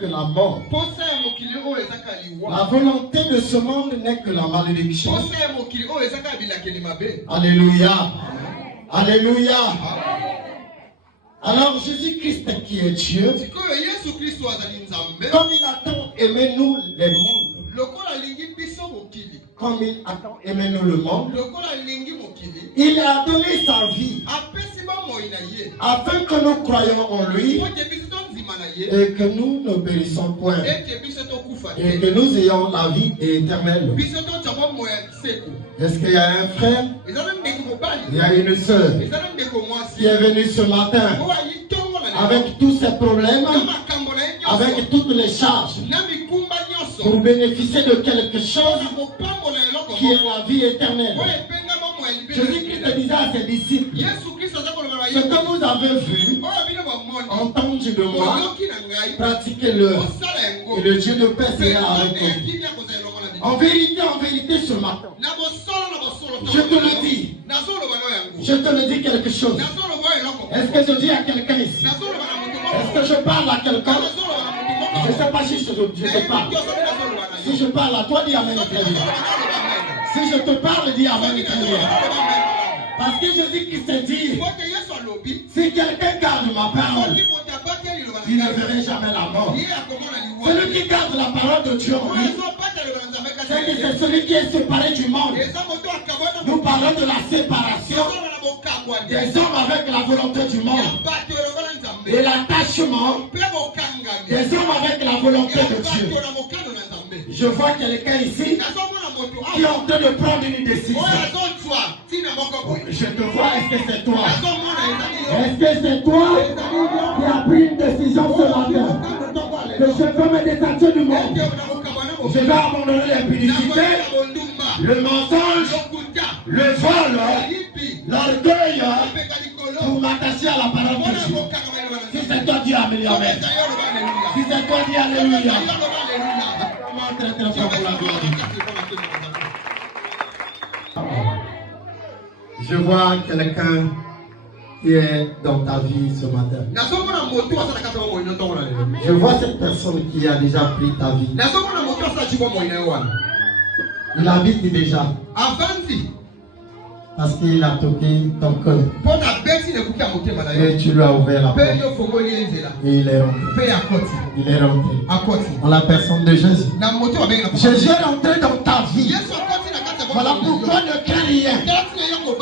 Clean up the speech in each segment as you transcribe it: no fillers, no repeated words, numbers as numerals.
que la mort. La volonté de ce monde n'est que la malédiction. Alléluia. Alléluia. Alors Jésus-Christ qui est Dieu, comme il a tant aimé nous les mondes, comme il a tant aimé nous le monde, il a donné sa vie afin que nous croyions en lui et que nous ne périssons point et que nous ayons la vie éternelle. Est-ce qu'il y a un frère? Il y a une soeur qui est venue ce matin avec tous ses problèmes, avec toutes les charges, pour bénéficier de quelque chose qui est la vie éternelle. Jésus-Christ disait à ses disciples, ce que vous avez vu, entendu de moi, pratiquez-le, et le Dieu de paix sera avec vous. En vérité, ce matin, je te le dis, quelque chose. Est-ce que je dis à quelqu'un ici? Est-ce que je parle à quelqu'un? Je ne sais pas si je te parle. Si je parle à toi, dis amen très bien. Si je te parle, dis amen très bien. Parce que Jésus-Christ dit, si quelqu'un garde ma parole, il ne verra jamais la mort. Celui qui garde la parole de Dieu en lui, c'est celui qui est séparé du monde. Nous parlons de la séparation des hommes avec la volonté du monde, de l'attachement des hommes avec la volonté de Dieu. Je vois quelqu'un ici qui est en train de prendre une décision. Je te vois, est-ce que c'est toi? Est-ce que c'est toi qui as pris une décision ce matin? Que je veux me détacher du monde. Je vais abandonner l'impudicité, le mensonge, le vol, l'orgueil, pour m'attacher à la parole de Dieu. Si c'est toi, dis Amen. Si c'est toi, dis Alléluia. Très très fort pour la gloire de Dieu. Je vois quelqu'un qui est dans ta vie ce matin. Je vois cette personne qui a déjà pris ta vie. Il habite déjà. Parce qu'il a toqué ton cœur. Et tu lui as ouvert la porte. Et il est rentré. Il est rentré. En la personne de Jésus. Jésus est rentré dans ta vie. Voilà pourquoi ne crains rien.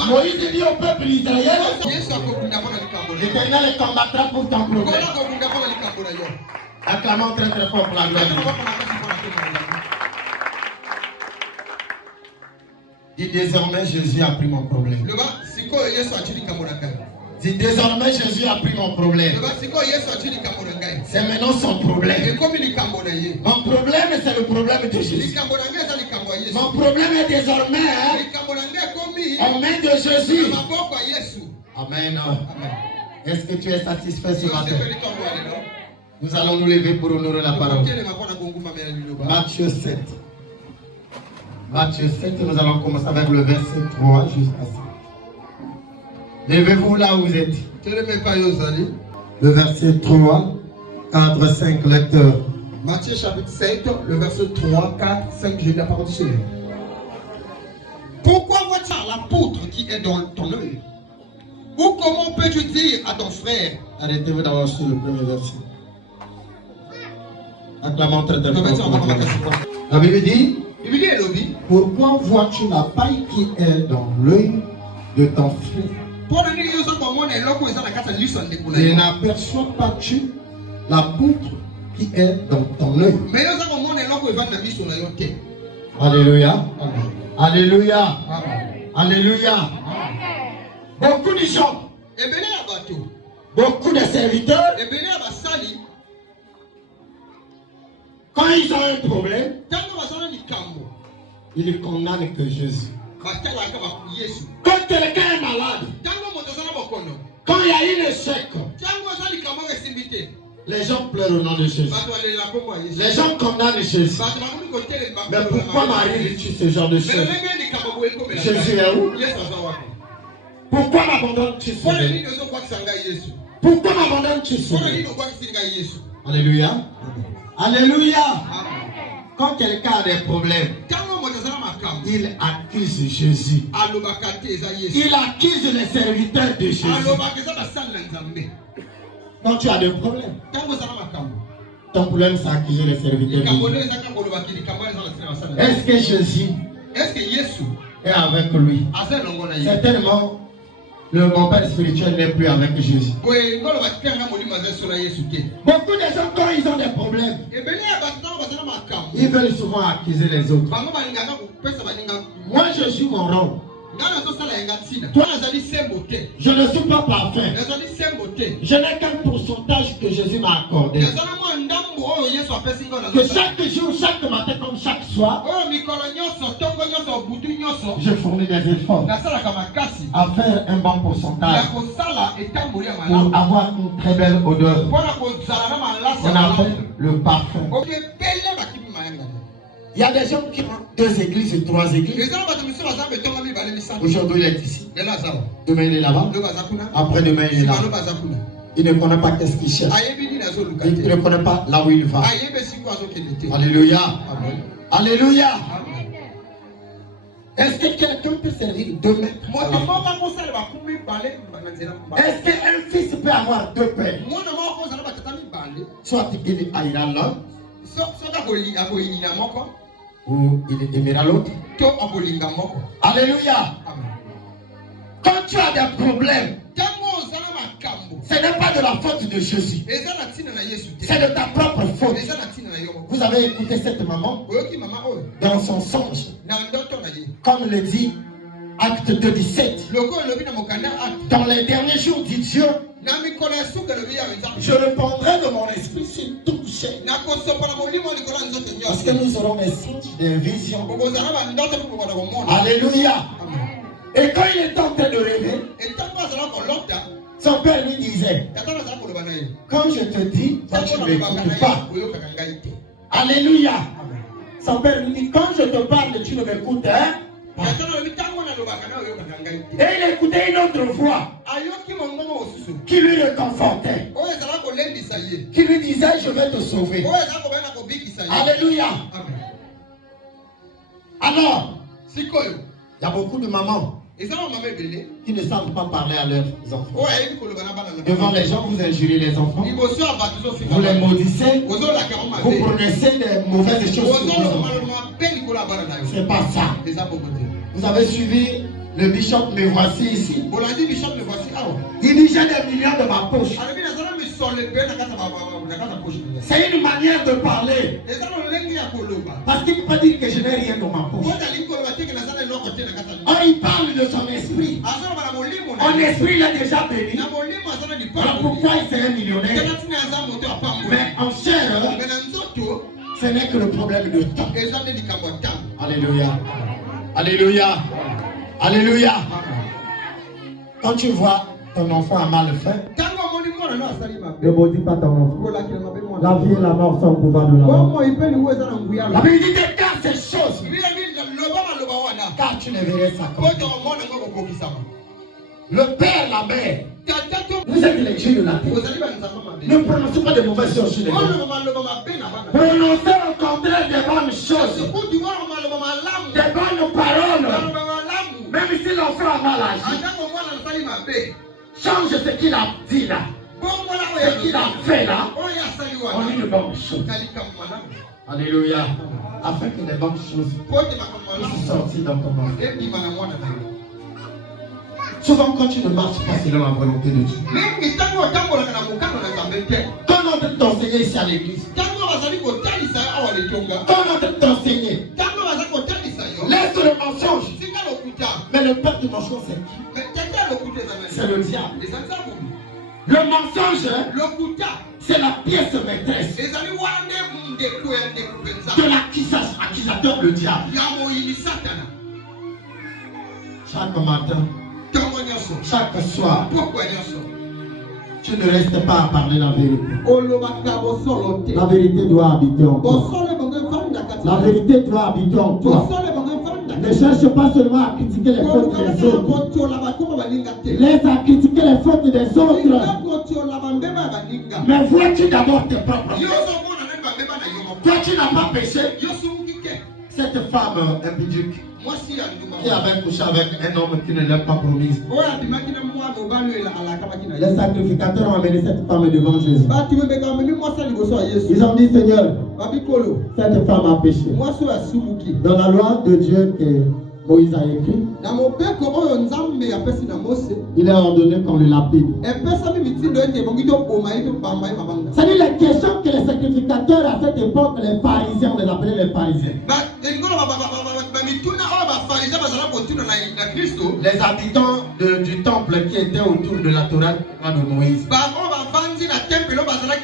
Moïse dit au peuple d'Israël, l'Éternel combattra pour ton problème. Acclamons très très fort pour la gloire de Dieu. Dis désormais Jésus a pris mon problème. Dis désormais Jésus a pris mon problème. C'est maintenant son problème. Mon problème c'est le problème de Jésus. Mon problème est désormais en main de Jésus. Amen. Est-ce que tu es satisfait ce matin? Nous allons nous lever pour honorer la parole. Matthieu 7. Matthieu 7, nous allons commencer avec le verset 3 jusqu'à 5. Levez-vous là où vous êtes. Le verset 3, 4, 5, lecteur. Matthieu chapitre 7, le verset 3, 4, 5, j'ai la parole chez lui. Pourquoi vois-tu l'apôtre qui est dans ton œil? Ou comment peux-tu dire à ton frère? Arrêtez-vous d'abord sur le premier verset. Acclamons très très fort. La Bible dit, pourquoi vois-tu la paille qui est dans l'œil de ton frère et n'aperçois pas-tu la poutre qui est dans ton œil? Alléluia. Alléluia. Alléluia. Beaucoup de gens, beaucoup de serviteurs, quand ils ont un problème, ils ne condamnent que Jésus. Quand quelqu'un est malade, quand il y a une échec, les gens pleurent au nom de Jésus. Les gens condamnent Jésus. Mais pourquoi m'arrive-tu ce genre de choses? Jésus est où? Pourquoi m'abandonnes-tu sur lui? Pourquoi m'abandonnes-tu sur lui? Alléluia. Alléluia. Quand quelqu'un a des problèmes, il accuse Jésus. Il accuse les serviteurs de Jésus. Quand tu as des problèmes, ton problème c'est accuser les serviteurs de Jésus. Est-ce que Jésus est avec lui? Certainement, mon père spirituel n'est plus avec Jésus. Beaucoup de gens, quand ils ont des problèmes, ils veulent souvent accuser les autres. Moi, je joue mon rôle. Toi, je ne suis pas parfait. Je n'ai qu'un pourcentage que Jésus m'a accordé. Que chaque jour, chaque matin, comme chaque soir, je fournis des efforts à faire un bon pourcentage pour avoir une très belle odeur. On appelle le parfum. Il y a des gens qui ont 2 églises et 3 églises. Aujourd'hui, il est ici. Demain, il est là-bas. Après-demain, il est là. Il ne connaît pas qu'est-ce qu'il cherche. Il ne connaît pas là où il va. Alléluia. Alléluia. Est-ce que quelqu'un peut servir 2 maîtres? Est-ce qu'un fils peut avoir 2 pères? Soit il haïra l'un, ou il aimera l'autre. Alléluia. Quand tu as des problèmes, ce n'est pas de la faute de Jésus. C'est de ta propre faute. Vous avez écouté cette maman dans son songe. Comme le dit Acte 2:17. Dans les derniers jours, dit Dieu, je répandrai de mon esprit sur toute chair. Parce que nous aurons des signes, des visions. Alléluia. Et quand il est en train de rêver, son père lui disait, quand je te dis, toi tu ne m'écoutes pas. Alléluia. Son père lui dit, quand je te parle, tu ne m'écoutes pas. Et il écoutait une autre voix qui lui réconfortait, qui lui disait, je vais te sauver. Alléluia. Alors, il y a beaucoup de mamans qui ne savent pas parler à leurs enfants. Devant les gens, vous injuriez les enfants, vous les maudissez, vous prononcez des mauvaises choses sur vos enfants. C'est pas ça. Vous avez suivi le bishop, me voici ici. Il dit, j'ai des millions de ma poche. C'est une manière de parler. Parce qu'il ne peut pas dire que je n'ai rien dans ma poche. Or, il parle de son esprit. En esprit, il a déjà béni. Alors pourquoi il serait millionnaire? Mais en chair, ce n'est que le problème de temps. Alléluia. Alléluia. Alléluia. Quand tu vois ton enfant a mal fait, ne maudis pas ton enfant. La vie et la mort sont au pouvoir de la mort. La Bible dit déclare ces choses, car tu ne verrais ça comme le père, la mère. Vous êtes les dieux de la terre. Ne prononcez pas de mauvaises choses sur les gens. Prononcez au contraire des bonnes choses, des bonnes paroles. Même si l'enfant a mal agi, change ce qu'il a dit là, ce qu'il a fait là, on dit de bonnes choses. Alléluia. Afin que les bonnes choses puissent sortir dans ton monde. Souvent quand tu ne marches pas selon la volonté de Dieu, quand on te t'enseigner ici à l'église, quand on te t'enseigner, laisse le mensonge. Mais le père du mensonge c'est qui? C'est le diable. Le mensonge, c'est la pièce maîtresse de l'accusateur, le diable. Chaque matin, chaque soir, tu ne restes pas à parler la vérité. La vérité doit habiter en toi. La vérité doit habiter en toi. Ne cherche pas seulement à critiquer les fautes des autres. Laisse à critiquer les fautes des autres. Mais vois-tu d'abord tes propres fautes. Toi, tu n'as pas péché. Cette femme impudique qui avait couché avec un homme qui ne l'a pas promise. Les sacrificateurs ont amené cette femme devant Jésus. Ils ont dit, Seigneur, cette femme a péché. Dans la loi de Dieu que Moïse a écrit, il est ordonné qu'on le lapide. C'est-à-dire les questions que les sacrificateurs à cette époque, les pharisiens, on les appelait les pharisiens. Les habitants du temple qui étaient autour de la Torah de Moïse.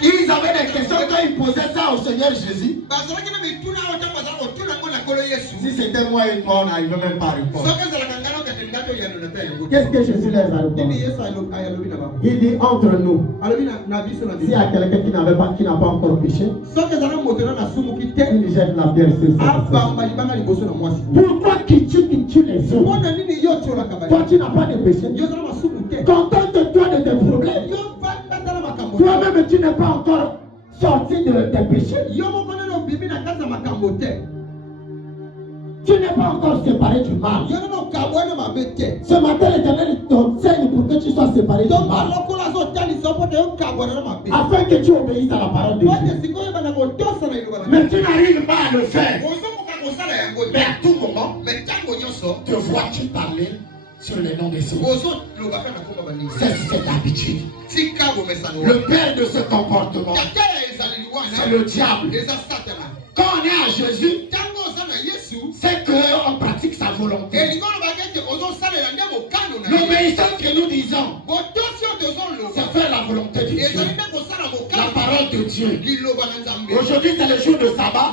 Ils avaient des questions quand ils posaient ça au Seigneur Jésus. Si c'était moi et toi, on n'arrivait même pas à répondre. Qu'est-ce que Jésus leur a répondu? Il dit entre nous, s'il y a quelqu'un qui n'a pas encore péché, il jette la pierre sur cette personne. Pourquoi tu tues les autres? Toi tu n'as pas de péché. Contente-toi de tes problèmes. Toi-même tu n'es pas encore sorti de tes péchés. Tu n'es pas encore séparé du mal. Ce matin, l'Éternel t'enseigne pour que tu sois séparé du mal. Afin que tu obéisses à la parole de Dieu. Mais tu n'arrives pas à le faire. Mais à tout moment, te vois-tu parler sur les noms des autres. C'est cette habitude. Le père de ce comportement, c'est le diable. Quand on est à Jésus, c'est qu'on pratique sa volonté. L'obéissance que nous disons, c'est faire la volonté de Dieu. La parole de Dieu. Aujourd'hui, c'est le jour de sabbat.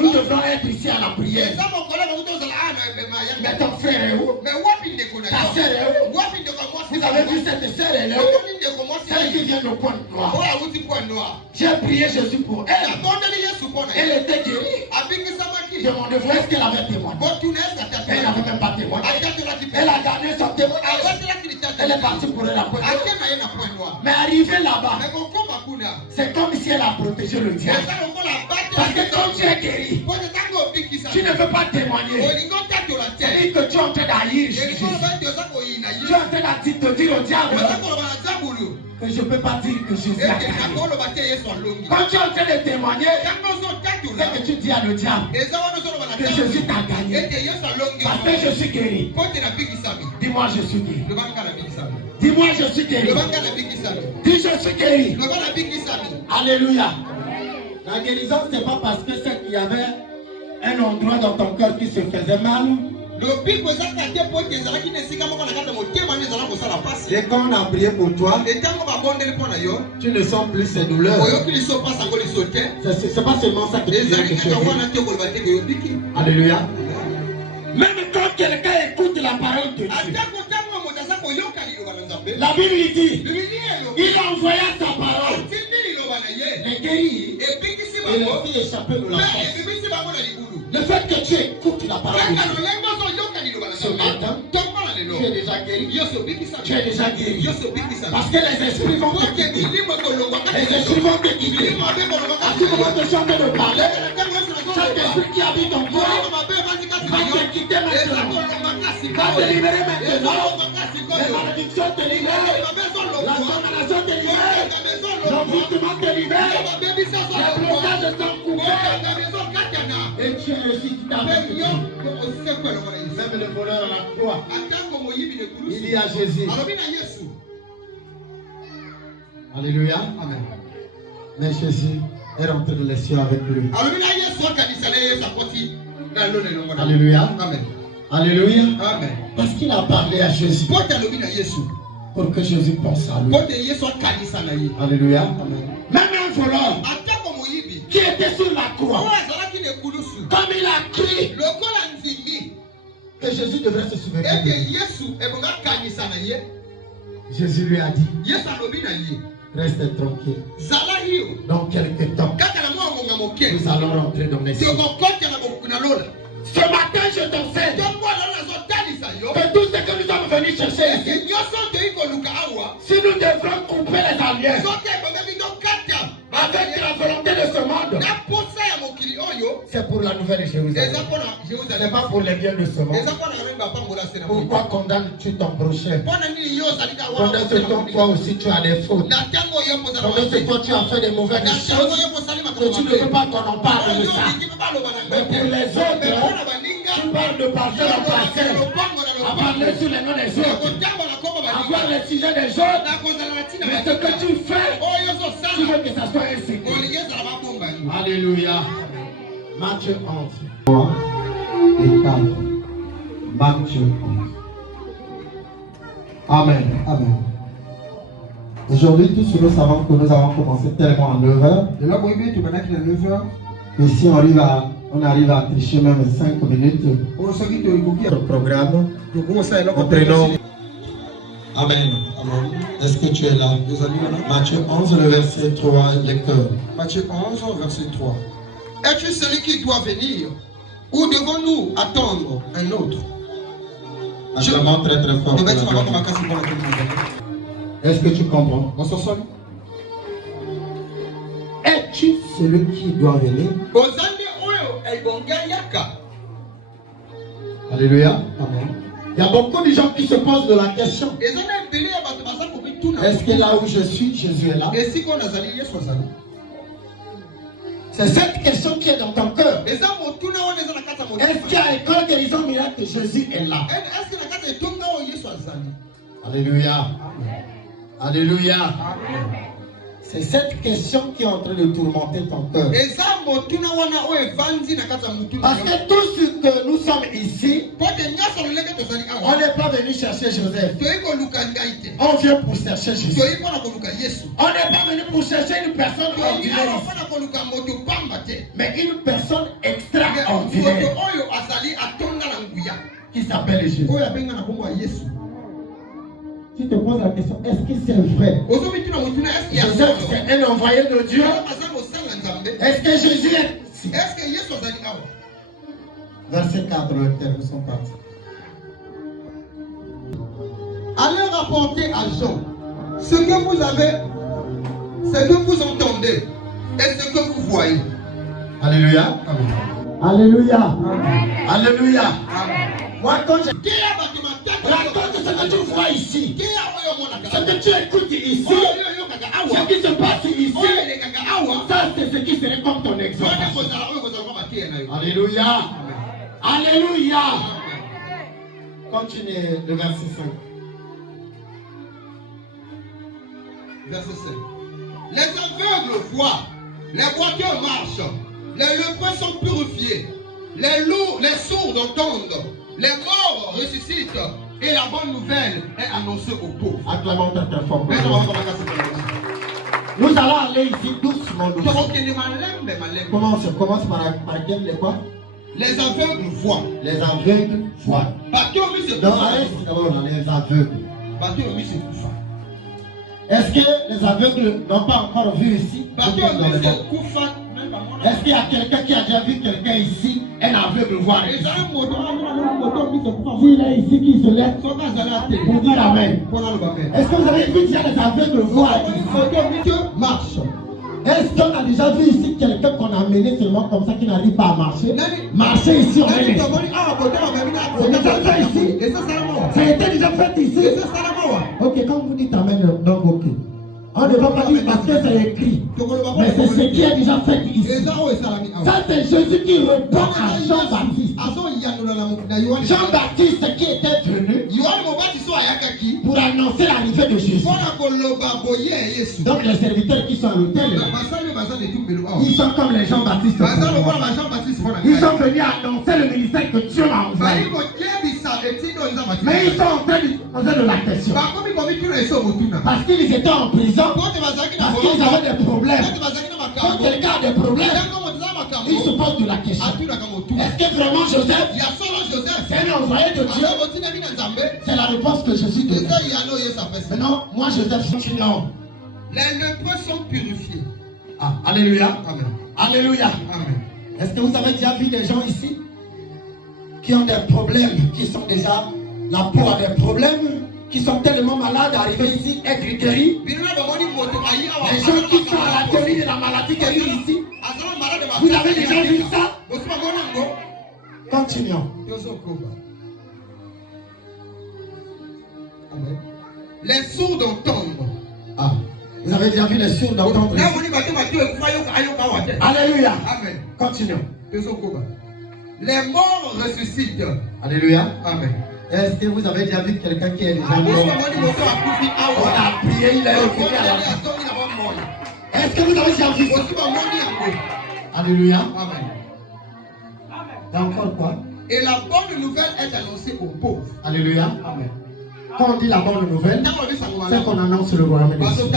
Nous devrons être ici à la prière. Mais ton frère est où? Ta sœur est où? Vous avez vu cette sœur, elle est où? Celle qui vient de Pointe-Noire. J'ai prié Jésus pour elle. Elle était guérie. Demandez-vous, est-ce qu'elle avait témoigné? Elle n'avait même pas témoigné. Elle a gardé son témoignage. Elle est partie pour elle à Pointe-Noire. Mais arrivée là-bas, c'est comme si elle a protégé le diable. Parce que quand tu es guéri, tu ne veux pas témoigner. C'est-à-dire que tu es en train d'haïr Jésus. Tu es en train de te dire au diable que je ne peux pas dire que Jésus a gagné. Quand tu es en train de témoigner, c'est que tu dis à le diable que Jésus t'a gagné. Parce que je suis guéri. Dis-moi je suis guéri. Dis-moi je suis guéri. Dis je suis guéri. Alléluia. La guérison, ce n'est pas parce que c'est qu'il y avait un endroit dans ton cœur qui se faisait mal. Et quand on a prié pour toi, tu ne sens plus ces douleurs. C'est pas seulement ça que tu viens de faire. Alléluia. Même quand quelqu'un écoute la parole de Dieu, la Bible dit, il envoya sa parole. Les guéris et les filles échappées de la force. Le fait que tu écoutes la parole de Dieu, ce matin, tu es déjà guéri. Tu es déjà guéri. Parce que les esprits vont te quitter. Les esprits vont te quitter. À tout moment que tu es en train de parler, chaque esprit qui habite en toi va te quitter maintenant. Va te libérer maintenant. Les malédictions te libèrent. La condamnation te libère. L'envoûtement te libère. Les blocages sont couverts. Et tu es réussi tout à fait. Même le voleur à la croix, il dit à Jésus. Alléluia. Amen. Mais Jésus est rentré dans les cieux avec lui. Alléluia. Amen. Alléluia. Amen. Parce qu'il a parlé à Jésus. Pour que Jésus pense à lui. Alléluia. Amen. Même un voleur qui était sur la croix, comme il a crié que Jésus devrait se souvenir de lui. Jésus lui a dit, reste tranquille. Dans quelques temps, nous allons rentrer dans les cieux. Ce matin, je t'enseigne que tout ce que nous sommes venus chercher ici, si nous devrons couper les alliances avec la volonté de ce monde, c'est pour la nouvelle Jérusalem. Ce n'est pas pour les biens de ce monde. Pourquoi condamnes-tu ton prochain? Pendant ce temps, toi aussi tu as des fautes. Pendant ce temps, tu as fait des mauvaises choses. Que tu ne veux pas qu'on en parle de ça. Mais pour les autres, tu parles de parcelle en parcelle. À parler sur les noms des autres. À voir les sujets des autres. Mais ce que tu fais, tu veux que ça soit ainsi. Alléluia. Matthieu 11. 3 et 4. Matthieu 11. Amen. Amen. Aujourd'hui, tous nous savons que nous avons commencé tellement à 9h. Et si on arrive à tricher même 5 minutes. Notre programme. Nous prenons. Amen. Amen. Est-ce que tu es là? Matthieu 11, le verset 3, lecteur. Matthieu 11, verset 3. Es-tu celui qui doit venir ou devons-nous attendre un autre? Acclamons très très fort. Est-ce que tu comprends? Es-tu celui qui doit venir? Alléluia. Amen. Il y a beaucoup de gens qui se posent de la question. Est-ce que là où je suis, Jésus est là? C'est cette question qui est dans ton cœur. Est-ce qu'à l'école guérison miracle, Jésus est là? Alléluia. Alléluia. C'est cette question qui est en train de tourmenter ton cœur. Parce que tout ce que nous sommes ici, on n'est pas venu chercher Joseph. On vient pour chercher Jésus. On n'est pas venu pour chercher une personne ordinaire, mais une personne extraordinaire qui s'appelle Jésus. Tu te poses la question, est-ce que c'est vrai? Joseph, c'est un envoyé de Dieu. Est-ce que Jésus est ici? Verset 4, le terme, nous sommes partis. Allez rapporter à Jean ce que vous avez, ce que vous entendez et ce que vous voyez. Alléluia. Amen. Alléluia. Amen. Alléluia. Amen. Moi, quand je raconte ce que tu vois ici, ce que tu écoutes ici, ce qui se passe ici, ça c'est ce qui serait comme ton exemple. Alléluia. Alléluia. Continuez le verset 5. Verset 5. Les aveugles voient, les boiteux marchent, les lépreux sont purifiés, les sourds entendent, les morts ressuscitent et la bonne nouvelle est annoncée aux pauvres. Acclamons très fort. Nous allons aller ici doucement. Commence par quel quoi? Les aveugles voient. Les aveugles voient. Non, arrête d'abord les aveugles. Est-ce que les aveugles n'ont pas encore vu ici? Est-ce qu'il y a quelqu'un qui a déjà vu quelqu'un ici, un aveugle voir? S'il est ici qui se lève pour dire Amen. Est-ce que vous avez vu déjà les aveugles voir ici? Marche. Est-ce qu'on a déjà vu ici quelqu'un qu'on a amené seulement comme ça qui n'arrive pas à marcher? Marcher ici, on est déjà fait ici. Ça a été déjà fait ici. Ok, quand vous dites Amen, donc ok. On ne va pas dire parce que c'est écrit. Mais c'est ce qui est déjà fait ici. Ça c'est Jésus qui répond à Jean-Baptiste. Jean-Baptiste qui était venu pour annoncer l'arrivée de Jésus. Donc les serviteurs qui sont à l'hôtel, ils sont comme les Jean-Baptiste. Ils sont venus annoncer le ministère que Dieu a envoyé. Mais ils sont en train de poser de la question. Parce qu'ils étaient en prison. Parce qu'ils avaient des problèmes. Quand quelqu'un a des problèmes, il se pose de la question. Est-ce que vraiment Joseph, c'est un envoyé de Dieu? C'est la réponse que Jésus donne. Maintenant, moi Joseph, je suis non. Les lépreux sont purifiés. Ah, alléluia. Amen. Alléluia. Amen. Est-ce que vous avez déjà vu des gens ici qui ont des problèmes, qui sont déjà, la peau a des problèmes, qui sont tellement malades, arrivés ici, être guéris? Les gens qui sont à la théorie de la maladie guérie ici, vous avez déjà vu ça? Continuons. Amen. Les sourds d'entendre. Ah, vous avez déjà vu les sourds d'entendre? Alléluia. Amen. Continuons. Les morts ressuscitent. Alléluia. Amen. Est-ce que vous avez déjà vu quelqu'un qui est déjà mort? On a prié, il est revenu à la vie. Est-ce que vous avez déjà vu ça? Alléluia. Amen. Et encore quoi? Et la bonne nouvelle est annoncée aux pauvres. Alléluia. Amen. Quand on dit la bonne nouvelle, c'est qu'on annonce le royaume des cieux.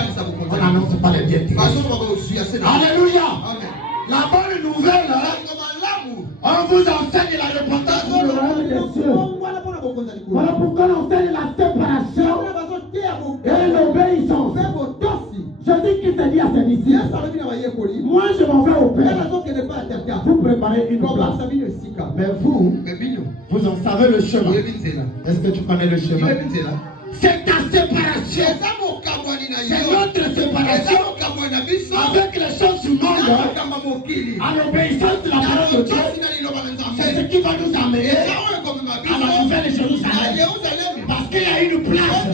On n'annonce pas les bienfaits. Alléluia. Amen. La bonne nouvelle, on vous enseigne la repentance pour le royaume des cieux. Voilà pourquoi on enseigne la séparation et l'obéissance. Jésus qui s'est dit à ses disciples, moi je m'en vais au Père pour préparer une place. Mais vous en savez le chemin. Est-ce que tu connais le chemin? C'est ta séparation. C'est notre séparation avec les choses du monde à l'obéissance de la parole de Dieu. C'est ce qui va nous amener à la nouvelle Jérusalem. Parce qu'il y a une place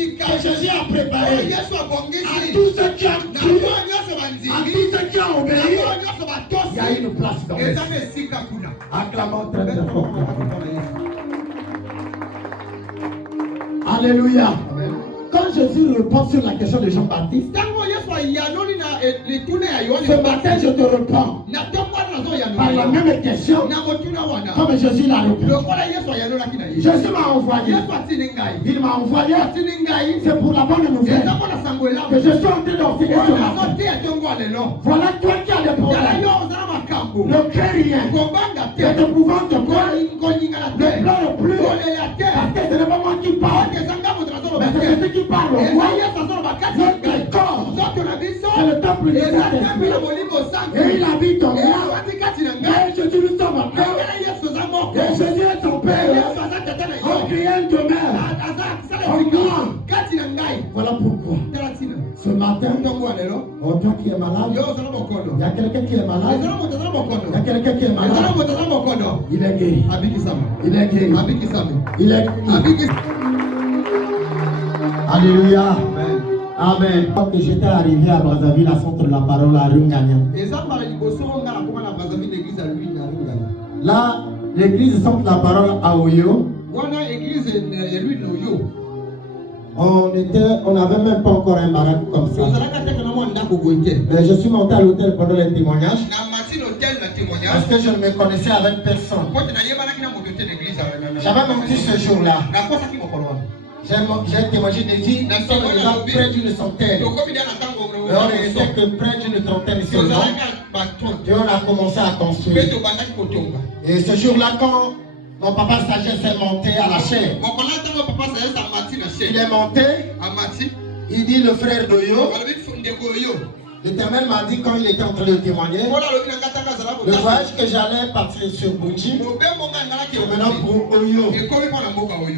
que Jésus a préparée à tous ceux qui ont cru, à tous ceux qui ont obéi. Il y a une place dans les cieux. Acclamons très très fort. Alléluia. Quand Jésus répond sur la question de Jean-Baptiste, ce matin je te réponds par la même question comme Jésus l'a répondu. Jésus m'a envoyé. Il m'a envoyé. C'est pour la bonne nouvelle que je suis en train d'enseigner ce matin. Voilà toi qui as des problèmes. Ne crée rien. Que te pouvant te croire. Ne pleure plus. Parce que ce n'est pas moi qui parle. Mais c'est Jésus qui parle. Notre corps, c'est le temple du Saint-Esprit. Et il habite en moi. Et Jésus nous sauve en moi. Et Jésus est ton Père. En criant de mer. En moi. Voilà pourquoi. Ce matin, oh, toi qui es malade, il y a quelqu'un qui est malade. Il y a quelqu'un qui est malade. Il est guéri. Il est guéri. Il est guéri. Alléluia. Amen. Quand j'étais arrivé à Brazzaville, à Centre de la Parole à Runganya. Là, l'église Centre de la Parole à Oyo. On n'avait même pas encore un baraque comme ça. Mais je suis monté à l'hôtel pendant les témoignages. Parce que je ne me connaissais avec personne. J'avais menti ce jour-là. J'ai témoigné de Dieu, nous sommes déjà près d'une centaine. Et on était que près d'une trentaine seulement. Et on a commencé à construire. Et ce jour-là, quand mon papa sagesse est monté à la chair, il est monté, il dit le frère d'Oyo. L'Éternel m'a dit quand il était en train de témoigner, le voyage que j'allais partir sur Bouchi, c'est maintenant pour Oyo.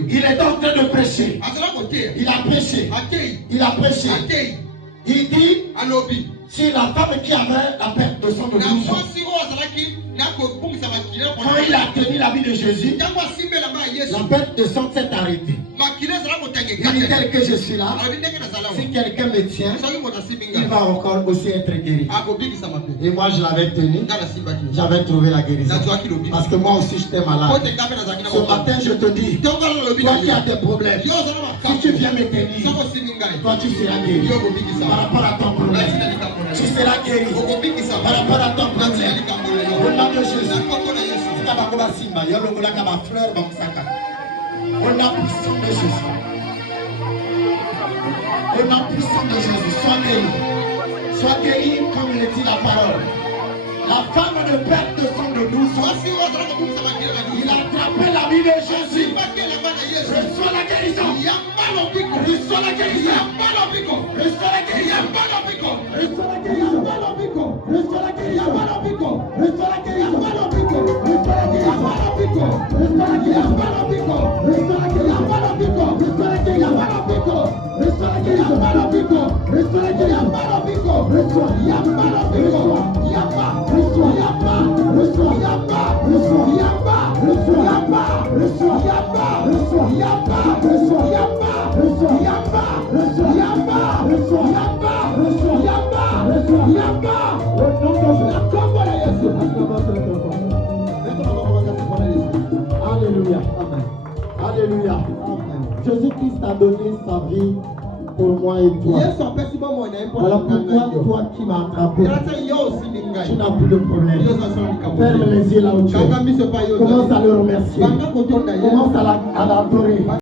Il était en train de prêcher. Il a prêché. Il a prêché. Il dit, si la femme qui avait la perte de sang de 12 ans, quand il a tenu la vie de Jésus, la perte de sang s'est arrêtée. Il dit tel que je suis là, si quelqu'un me tient, il va encore aussi être guéri. Et moi je l'avais tenu, j'avais trouvé la guérison. Parce que moi aussi j'étais malade. Ce matin je te dis, toi qui as des problèmes, si tu viens me tenir, toi tu seras guéri. Par rapport à ton problème, tu seras guéri. Par rapport à ton problème, au nom de Jésus. Au nom puissant de Jésus. Au nom puissant de Jésus, sois guéri. Sois guéri comme il dit la parole. La femme de perte de sang de 12 ans, il a attrapé la vie de Jésus. Reçois la guérison. Reçois la guérison. Reçois la guérison. Reçois la guérison. Reçois la guérison. Reçois la guérison. Reçois la guérison. Reçois la guérison. Reçois la guérison. Reçois la guérison. Reçois la guérison. Reçois la guérison. Reçois la guérison. Reçois la guérison. Reçois. Yamba. Reçois. Yamba. Reçois. Yamba. Reçois. Yamba. Alléluia. Amen. Alléluia. Jésus-Christ a donné sa vie pour moi et toi. Voilà pourquoi toi qui m'as attrapé, tu n'as plus de problème. Ferme les yeux là où tu es. Commence à le remercier. Commence à l'adorer.